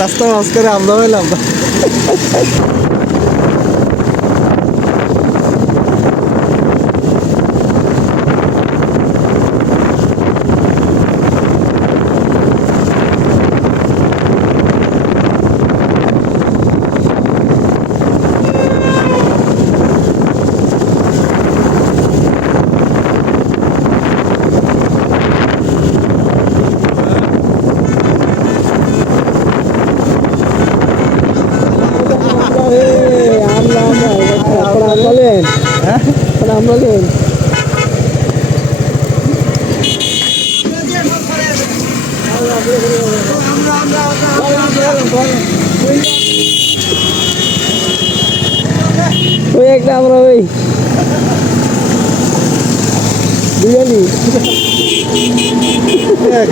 রাস্তা মাঝখানে আমরা হইলাম না। ওই একটা আমরা ওই বিরিয়ানি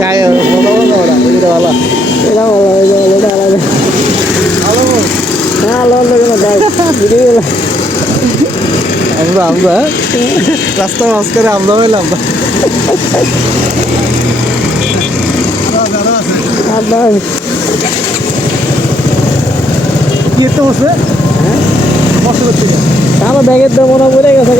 গায়ে ওরা এটা ভালো এটা ভালো এটা আলাদা হ্যাঁ আলাদা কেন গায়ে বিরিয়ানি আমরা রাস্তা মাঝখানে আমরা হইলাম না। আপনার কি তো বসে বসে আমার ব্যাগের দাম মনে পড়ে গেছে